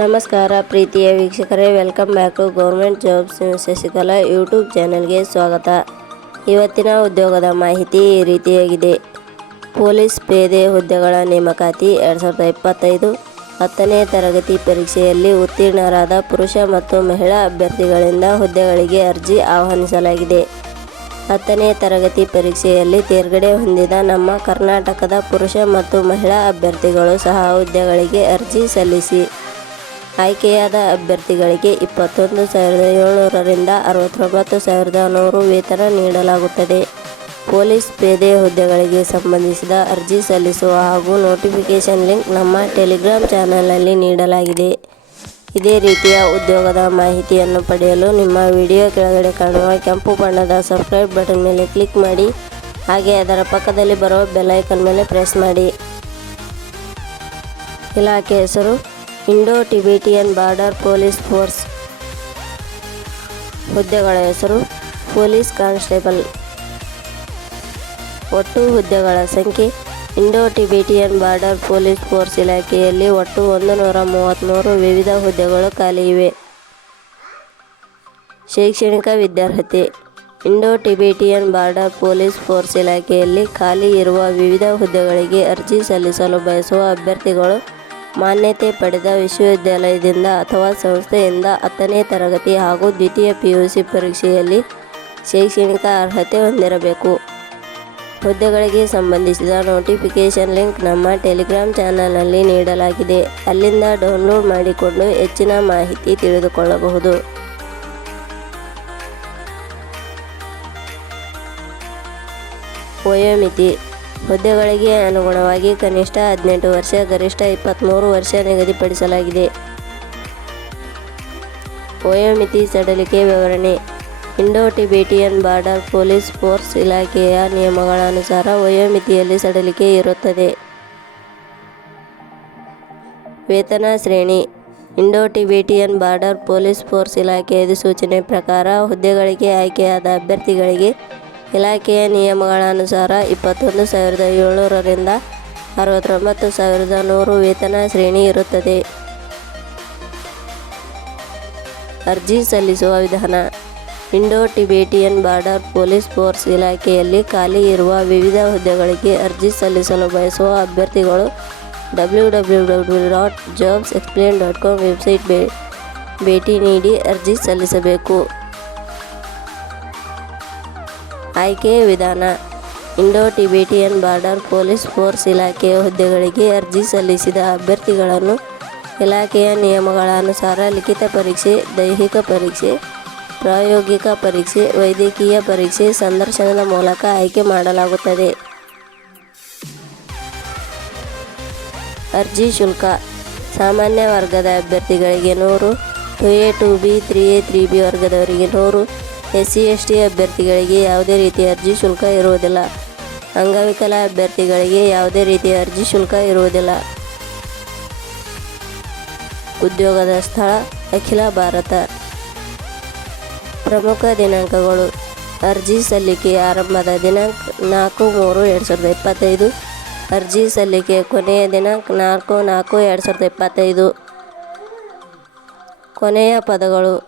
ನಮಸ್ಕಾರ ಪ್ರೀತಿಯ ವೀಕ್ಷಕರೇ, welcome back government jobs Shashikala YouTube ಚಾನೆಲ್ಗೆ ಸ್ವಾಗತ. ಇವತ್ತಿನ ಉದ್ಯೋಗದ ಮಾಹಿತಿ ಈ ರೀತಿಯಾಗಿದೆ. ಪೊಲೀಸ್ ಪೇದೆ ಹುದ್ದೆಗಳ ನೇಮಕಾತಿ ಎರಡು ಸಾವಿರದ ಇಪ್ಪತ್ತೈದು ಹತ್ತನೇ ತರಗತಿ ಪರೀಕ್ಷೆಯಲ್ಲಿ ಉತ್ತೀರ್ಣರಾದ ಪುರುಷ ಮತ್ತು ಮಹಿಳಾ ಅಭ್ಯರ್ಥಿಗಳಿಂದ ಹುದ್ದೆಗಳಿಗೆ ಅರ್ಜಿ ಆಹ್ವಾನಿಸಲಾಗಿದೆ. ಹತ್ತನೇ ತರಗತಿ ಪರೀಕ್ಷೆಯಲ್ಲಿ ತೇರ್ಗಡೆ ಹೊಂದಿದ ನಮ್ಮ ಕರ್ನಾಟಕದ ಪುರುಷ ಮತ್ತು ಮಹಿಳಾ ಅಭ್ಯರ್ಥಿಗಳು ಸಹ ಹುದ್ದೆಗಳಿಗೆ ಅರ್ಜಿ ಸಲ್ಲಿಸಿ ಆಯ್ಕೆಯಾದ ಅಭ್ಯರ್ಥಿಗಳಿಗೆ ಇಪ್ಪತ್ತೊಂದು ಸಾವಿರದ ಏಳ್ನೂರರಿಂದ ಅರವತ್ತೊಂಬತ್ತು ಸಾವಿರದ ನೂರು ವೇತನ ನೀಡಲಾಗುತ್ತದೆ. ಪೊಲೀಸ್ ಪೇದೆ ಹುದ್ದೆಗಳಿಗೆ ಸಂಬಂಧಿಸಿದ ಅರ್ಜಿ ಸಲ್ಲಿಸುವ ಹಾಗೂ ನೋಟಿಫಿಕೇಷನ್ ಲಿಂಕ್ ನಮ್ಮ ಟೆಲಿಗ್ರಾಮ್ ಚಾನಲಲ್ಲಿ ನೀಡಲಾಗಿದೆ. ಇದೇ ರೀತಿಯ ಉದ್ಯೋಗದ ಮಾಹಿತಿಯನ್ನು ಪಡೆಯಲು ನಿಮ್ಮ ವಿಡಿಯೋ ಕೆಳಗಡೆ ಕಾಣುವ ಕೆಂಪು ಬಣ್ಣದ ಸಬ್ಸ್ಕ್ರೈಬ್ ಬಟನ್ ಮೇಲೆ ಕ್ಲಿಕ್ ಮಾಡಿ, ಹಾಗೆ ಅದರ ಪಕ್ಕದಲ್ಲಿ ಬರುವ ಬೆಲ್ಲೈಕನ್ ಮೇಲೆ ಪ್ರೆಸ್ ಮಾಡಿ. ಇಲಾಖೆ ಹೆಸರು Indo Tibetan border police force ಹುದ್ದೆಗಳ ಹೆಸರು ಪೊಲೀಸ್ ಕಾನ್ಸ್ಟೇಬಲ್. ಒಟ್ಟು ಹುದ್ದೆಗಳ ಸಂಖ್ಯೆ Indo Tibetan border police force ಇಲಾಖೆಯಲ್ಲಿ ಒಟ್ಟು ಒಂದು ನೂರ ಮೂವತ್ತ್ಮೂರು ವಿವಿಧ ಹುದ್ದೆಗಳು ಖಾಲಿ ಇವೆ. ಶೈಕ್ಷಣಿಕ ವಿದ್ಯಾರ್ಹತೆ Indo Tibetan border police force ಇಲಾಖೆಯಲ್ಲಿ ಖಾಲಿ ಇರುವ ವಿವಿಧ ಹುದ್ದೆಗಳಿಗೆ ಅರ್ಜಿ ಸಲ್ಲಿಸಲು ಬಯಸುವ ಅಭ್ಯರ್ಥಿಗಳು ಮಾನ್ಯತೆ ಪಡೆದ ವಿಶ್ವವಿದ್ಯಾಲಯದಿಂದ ಅಥವಾ ಸಂಸ್ಥೆಯಿಂದ ಹತ್ತನೇ ತರಗತಿ ಹಾಗೂ ದ್ವಿತೀಯ ಪಿ ಯು ಸಿ ಪರೀಕ್ಷೆಯಲ್ಲಿ ಶೈಕ್ಷಣಿಕ ಅರ್ಹತೆ ಹೊಂದಿರಬೇಕು. ಹುದ್ದೆಗಳಿಗೆ ಸಂಬಂಧಿಸಿದ ನೋಟಿಫಿಕೇಷನ್ ಲಿಂಕ್ ನಮ್ಮ ಟೆಲಿಗ್ರಾಮ್ ಚಾನಲ್ನಲ್ಲಿ ನೀಡಲಾಗಿದೆ. ಅಲ್ಲಿಂದ ಡೌನ್ಲೋಡ್ ಮಾಡಿಕೊಂಡು ಹೆಚ್ಚಿನ ಮಾಹಿತಿ ತಿಳಿದುಕೊಳ್ಳಬಹುದು. ವಯೋಮಿತಿ ಹುದ್ದೆಗಳಿಗೆ ಅನುಗುಣವಾಗಿ ಕನಿಷ್ಠ ಹದಿನೆಂಟು ವರ್ಷ, ಗರಿಷ್ಠ ಇಪ್ಪತ್ತ್ಮೂರು ವರ್ಷ ನಿಗದಿಪಡಿಸಲಾಗಿದೆ. ವಯೋಮಿತಿ ಸಡಲಿಕೆ ವಿವರಣೆ. Indo Tibetan border police force ಇಲಾಖೆಯ ನಿಯಮಗಳ ಅನುಸಾರ ವಯೋಮಿತಿಯಲ್ಲಿ ಸಡಲಿಕೆ ಇರುತ್ತದೆ. ವೇತನ ಶ್ರೇಣಿ. Indo Tibetan border police force ಇಲಾಖೆಯ ಅಧಿಸೂಚನೆ ಪ್ರಕಾರ ಹುದ್ದೆಗಳಿಗೆ ಆಯ್ಕೆಯಾದ ಅಭ್ಯರ್ಥಿಗಳಿಗೆ ಇಲಾಖೆಯ ನಿಯಮಗಳ ಅನುಸಾರ ಇಪ್ಪತ್ತೊಂದು ಸಾವಿರದ ಏಳ್ನೂರರಿಂದ ಅರವತ್ತೊಂಬತ್ತು ಸಾವಿರದ ನೂರು ವೇತನ ಶ್ರೇಣಿ ಇರುತ್ತದೆ. ಅರ್ಜಿ ಸಲ್ಲಿಸುವ ವಿಧಾನ. Indo Tibetan border police force ಇಲಾಖೆಯಲ್ಲಿ ಖಾಲಿ ಇರುವ ವಿವಿಧ ಹುದ್ದೆಗಳಿಗೆ ಅರ್ಜಿ ಸಲ್ಲಿಸಲು ಬಯಸುವ ಅಭ್ಯರ್ಥಿಗಳು W W W dot jobs explain dot com website ಭೇಟಿ ನೀಡಿ ಅರ್ಜಿ ಸಲ್ಲಿಸಬೇಕು. ಆಯ್ಕೆ ವಿಧಾನ. Indo Tibetan border police force ಇಲಾಖೆಯ ಹುದ್ದೆಗಳಿಗೆ ಅರ್ಜಿ ಸಲ್ಲಿಸಿದ ಅಭ್ಯರ್ಥಿಗಳನ್ನು ಇಲಾಖೆಯ ನಿಯಮಗಳ ಅನುಸಾರ ಲಿಖಿತ ಪರೀಕ್ಷೆ, ದೈಹಿಕ ಪರೀಕ್ಷೆ, ಪ್ರಾಯೋಗಿಕ ಪರೀಕ್ಷೆ, ವೈದ್ಯಕೀಯ ಪರೀಕ್ಷೆ, ಸಂದರ್ಶನದ ಮೂಲಕ ಆಯ್ಕೆ ಮಾಡಲಾಗುತ್ತದೆ. ಅರ್ಜಿ ಶುಲ್ಕ. ಸಾಮಾನ್ಯ ವರ್ಗದ ಅಭ್ಯರ್ಥಿಗಳಿಗೆ ನೂರು two A two B, three A, three B ವರ್ಗದವರಿಗೆ ನೂರು ಎಸ್ ಸಿ ಎಸ್ ಟಿ ಅಭ್ಯರ್ಥಿಗಳಿಗೆ ಯಾವುದೇ ರೀತಿಯ ಅರ್ಜಿ ಶುಲ್ಕ ಇರುವುದಿಲ್ಲ. ಅಂಗವಿಕಲ ಅಭ್ಯರ್ಥಿಗಳಿಗೆ ಯಾವುದೇ ರೀತಿಯ ಅರ್ಜಿ ಶುಲ್ಕ ಇರುವುದಿಲ್ಲ. ಉದ್ಯೋಗದ ಸ್ಥಳ, ಅಖಿಲ ಭಾರತ. ಪ್ರಮುಖ ದಿನಾಂಕಗಳು. ಅರ್ಜಿ ಸಲ್ಲಿಕೆ ಆರಂಭದ ದಿನಾಂಕ ನಾಲ್ಕು ಮೂರು ಎರಡು ಸಾವಿರದ ಇಪ್ಪತ್ತೈದು. ಅರ್ಜಿ ಸಲ್ಲಿಕೆ ಕೊನೆಯ ದಿನಾಂಕ ನಾಲ್ಕು ನಾಲ್ಕು ಎರಡು ಸಾವಿರದ ಇಪ್ಪತ್ತೈದು. ಕೊನೆಯ ಪದಗಳು.